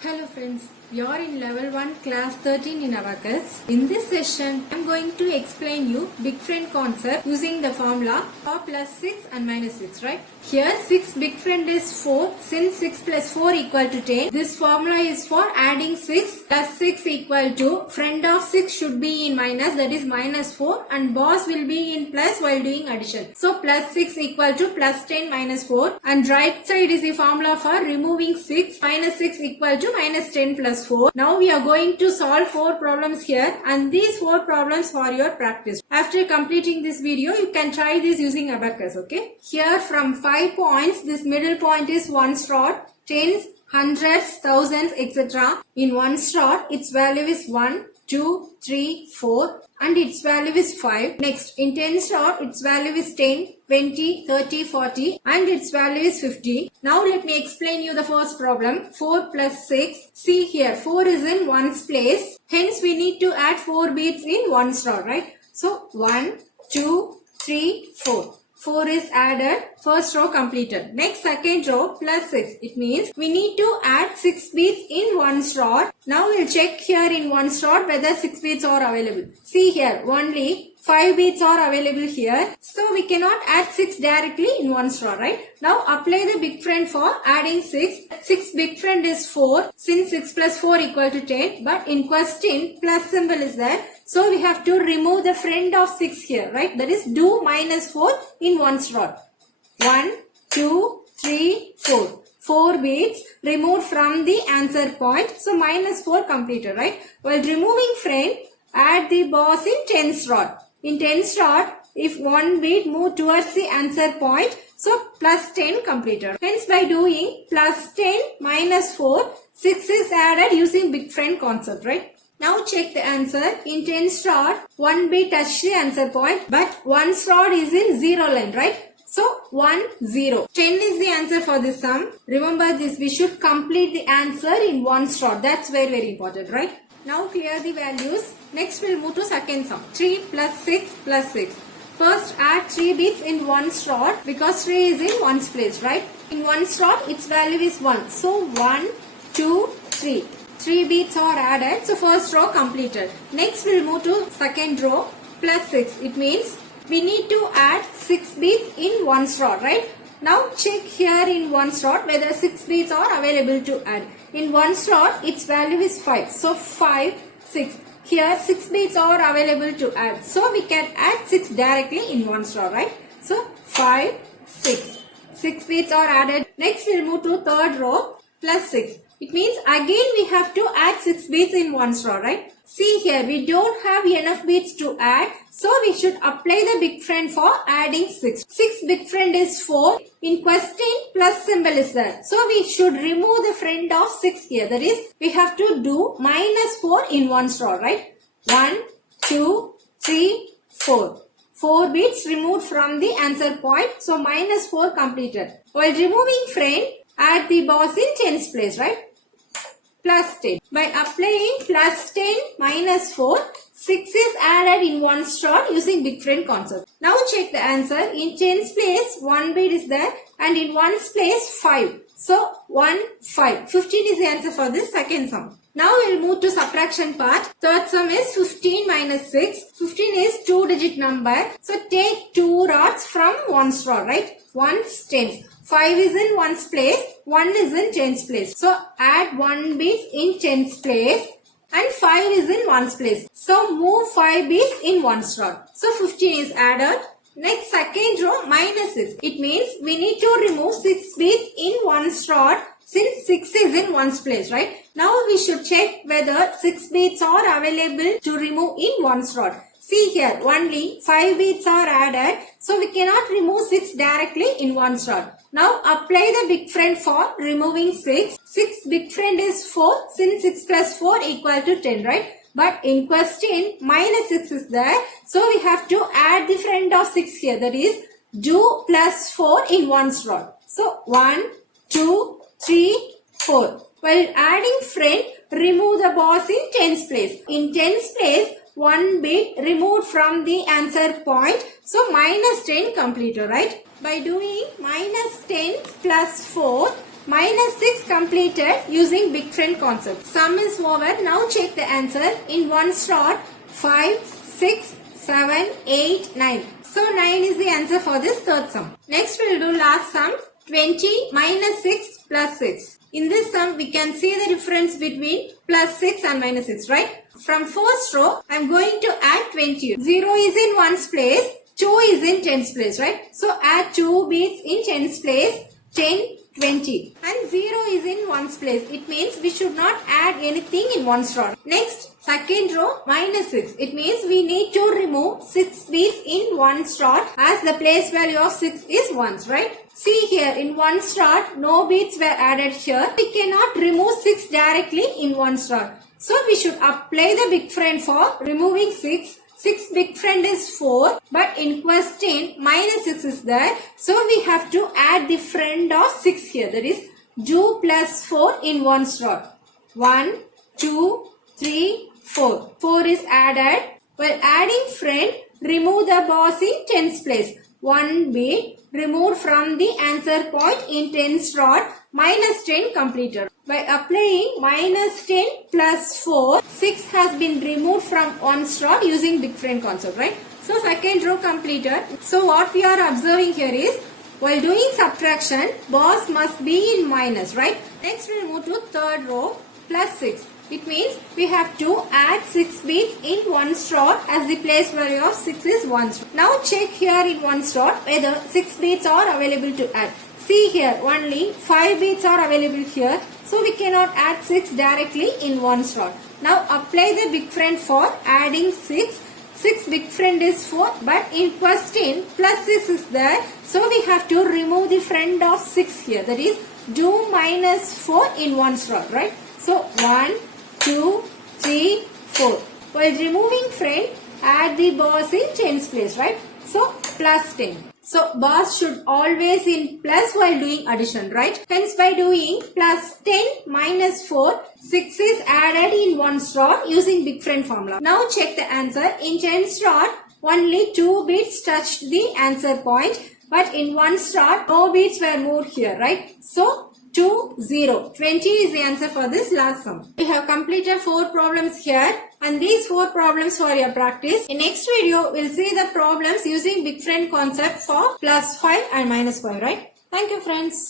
Hello friends, we are in level 1 class 13 in Abacus. In this session, I am going to explain you BigFriend concept using the formula 4 plus 6 and minus 6, right? Here 6 BigFriend is 4, since 6 plus 4 equal to 10. This formula is for adding 6 plus 6 equal to friend of 6 should be in minus, that is minus 4, and boss will be in plus while doing addition. So plus 6 equal to plus 10 minus 4, and right side is the formula for removing 6, minus 6 equal to minus 10 plus 4. Now we are going to solve 4 problems here, and these 4 problems for your practice. After completing this video, you can try this using Abacus, okay? Here from 5 points, this middle point is 1's rod, tens, hundreds, thousands, etc. In 1's rod, its value is 1, 2, 3, 4 and its value is 5. Next, in 10's rod, its value is 10, 20, 30, 40 and its value is 50. Now let me explain you the first problem. 4 plus 6. See here, 4 is in 1's place. Hence, we need to add 4 beads in 1's rod, right? So, 1, 2, 3, 4. 4 is added, first row completed. Next second row plus 6. It means we need to add 6 beads in 1's rod. Now we'll check here in 1's rod whether 6 beads are available. See here, only 5 beads are available here. So we cannot add 6 directly in 1's rod, right? Now apply the BigFriend for adding 6. 6 BigFriend is 4 since 6 plus 4 equal to 10. But in question, plus symbol is there. So we have to remove the friend of 6 here, right? That is do minus 4 in 1's rod. 1, 2, 3, 4. 4 beads removed from the answer point. So minus 4 completed, right? While removing friend, add the boss in 10's rod. In 10's rod, if 1 bead move towards the answer point, so plus 10 completed. Hence by doing plus 10 minus 4, 6 is added using BigFriend concept, right? Now check the answer. In 10's rod, 1 bead touched the answer point, but 1's rod is in 0 line, right? So 1, 0. 10 is the answer for this sum. Remember this, we should complete the answer in 1's rod. That's very, very important, right? Now clear the values. Next we'll move to second sum. 3 plus 6 plus 6. First add 3 beads in 1's rod because 3 is in 1's place, right? In 1's rod, its value is 1. So 1, 2, 3. 3 beads are added. So first row completed. Next we'll move to second row plus 6. It means we need to add 6 beads in 1's rod, right? Now check here in 1's rod whether 6 beads are available to add. In 1's rod, its value is 5. So 5, 6. Here 6 beads are available to add. So we can add 6 directly in 1's rod, right? So 5, 6. 6 beads are added. Next we'll move to third row plus 6. It means again we have to add 6 beads in 1's rod, right? See here, we don't have enough beads to add. So we should apply the BigFriend for adding 6. 6 BigFriend is 4. In question, plus symbol is there. So we should remove the friend of 6 here. That is, we have to do minus 4 in 1's rod, right? 1, 2, 3, 4. 4 beads removed from the answer point. So minus 4 completed. While removing friend, add the boss in 10's place, right? Plus 10. By applying plus 10 minus 4, 6 is added in 1's rod using BigFriend concept. Now check the answer. In 10's place, 1 bead is there and in 1's place, 5. So 1, 5. 15 is the answer for this second sum. Now we'll move to subtraction part. Third sum is 15 minus 6. 15 is 2-digit number. So take 2 rods from 1's rod, right? 1's 10's. 5 is in 1's place, 1 is in 10's place. So add 1 bead in 10's place and 5 is in 1's place. So move 5 beads in 1's rod. So 15 is added. Next second row minus 6. It means we need to remove 6 beads in 1's rod since 6 is in 1's place, right? Now we should check whether 6 beads are available to remove in 1's rod. See here, only 5 beads are added. So we cannot remove 6 directly in 1's rod. Now apply the BigFriend for removing 6. 6 BigFriend is 4 since 6 plus 4 equal to 10, right? But in question, minus 6 is there. So we have to add the friend of 6 here. That is, do plus 4 in 1's rod. So 1, 2, 3, 4. While adding friend, remove the boss in 10's place. In 10's place, 1 bead removed from the answer point. So minus 10 completed, right? By doing minus 10 plus 4, minus 6 completed using BigFriend concept. Sum is over. Now check the answer. In one shot, 5, 6, 7, 8, 9. So 9 is the answer for this third sum. Next we will do last sum. 20 minus 6 plus 6. In this sum, we can see the difference between plus 6 and minus 6, right? From first row, I am going to add 20. 0 is in 1's place, 2 is in 10's place, right? So add 2 bits in 10's place, 10, 20. And 0 is in 1's place. It means we should not add anything in 1's row. Next, second row, minus 6. It means we need to remove 6 bits in 1's row as the place value of 6 is 1's, right? See here, in 1's row, no bits were added here. We cannot remove 6 directly in 1's row. So we should apply the BigFriend for removing 6. 6 BigFriend is 4, but in question minus 6 is there. So we have to add the friend of 6 here. That is 2 plus 4 in 1's row. 1, 2, 3, 4. 4 is added. While adding friend, remove the boss in 10's place. 1 bit removed from the answer point in 10's row, minus 10 completed. By applying minus 10 plus 4, 6 has been removed from 1's row using BigFriend concept, right? So second row completed. So what we are observing here is, while doing subtraction, boss must be in minus, right? Next we will move to third row, plus 6. It means we have to add 6 bits in 1's row as the place value of 6 is 1's row. Now check here in 1's row whether 6 bits are available to add. See here, only 5 bits are available here. So we cannot add 6 directly in 1's row. Now apply the BigFriend for adding 6. 6 BigFriend is 4, but in question plus 6 is there. So we have to remove the friend of 6 here. That is, do minus 4 in 1's row, right? So 1, 2, 3, 4. While removing friend, add the boss in 10's place, right? So plus 10. So boss should always in plus while doing addition, right? Hence by doing plus 10 minus 4, 6 is added in 1's row using BigFriend formula. Now check the answer. In 10's row, only 2 bits touched the answer point, but in 1's row, no bits were moved here, right? So 2, 0. 20 is the answer for this last sum. We have completed 4 problems here, and these 4 problems for your practice. In next video, we'll see the problems using BigFriend concept for plus 5 and minus 5, right? Thank you, friends.